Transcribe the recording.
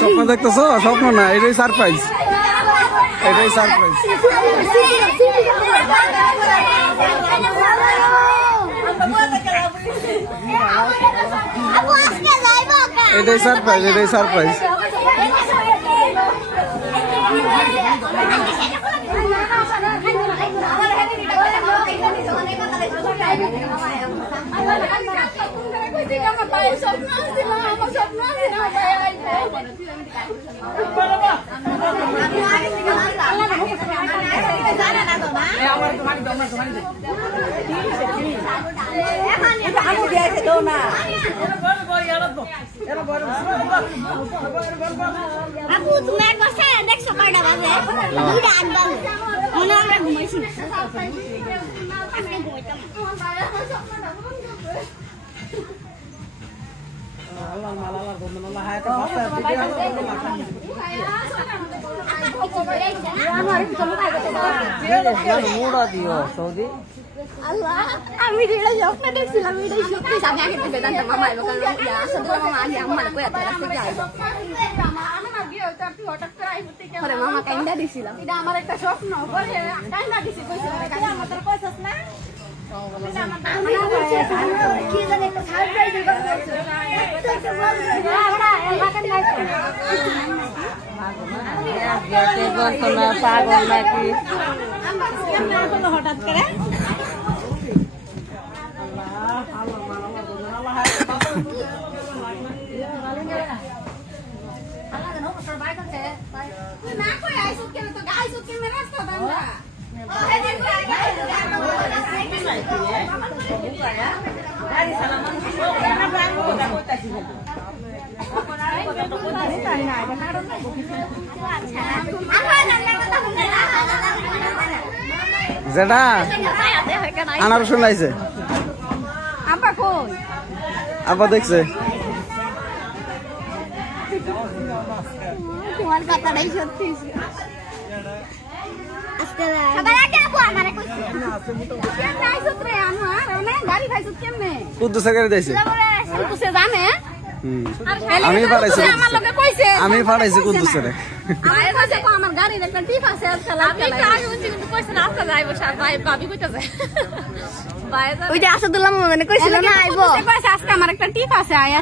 স্বপ্ন দেখতেছ? স্বপ্ন না, এটাই সারপ্রাইজ, এটাই সারপ্রাইজ। এটাই সারপ্রাইজ, এটাই সারপ্রাইজ। aku তুমি একবার সারা দেখছো কয়টা বাজে? দুইটা 8 বাজে। মনে আমরা ঘুমাইছি। আজকে ঘুমাইতাম। আল্লাহ মালালা গোমনলা হায়াতে বাসা দিদি আমার কিছু লুকাই গেছে না মুড়া দিও সৌদি আল্লাহ আমি রিলা যখন দেখছিলাম এটা সত্যি আমি আগে থেকে জানতাম মামা এলো কারণ ইয়া আসলে মামা আগে আমার কই এত রাস্তা যাই মামা আমি না বিয়ে হইতো তুই হঠাৎ করে আইবতে কেন আরে মামা কাইন্দা দিছিলাম এটা আমার একটা স্বপ্ন বলে কাইন্দা দিছি কইছিস কাইন্দা আমার তোর কইছস না আমি কি জানি একটা সারপ্রাইজ পাগল নাকি হঠাৎ করে যেটা আনারস নাইছে আপা কই আপা দেখছে তোমার কথাটাই সত্যি আজকে সবার আগে আপু আমারে কইছে না আছে মোটা কেমনে আইছত রে আমার মানে গাড়ি খাইছত কেমনে কুদ্দুসে করে দিয়েছে কুদ্দুসে জানে আমি পাঠাইছি আমার লগে কইছে আমি পাঠাইছি কুদ্দুসে রে ভাই কইছে কো আমার গাড়ি একটা টিপ আছে আজকাল আমি তো আগে উনি কিন্তু কইছে না আজকে যাইবো স্যার ভাই ভাবি কইতাছে ভাই ওই যে আসাদুল্লাহ মানে কইছিল না আইবো কইছে আজকে আমার একটা টিপ আছে আয়া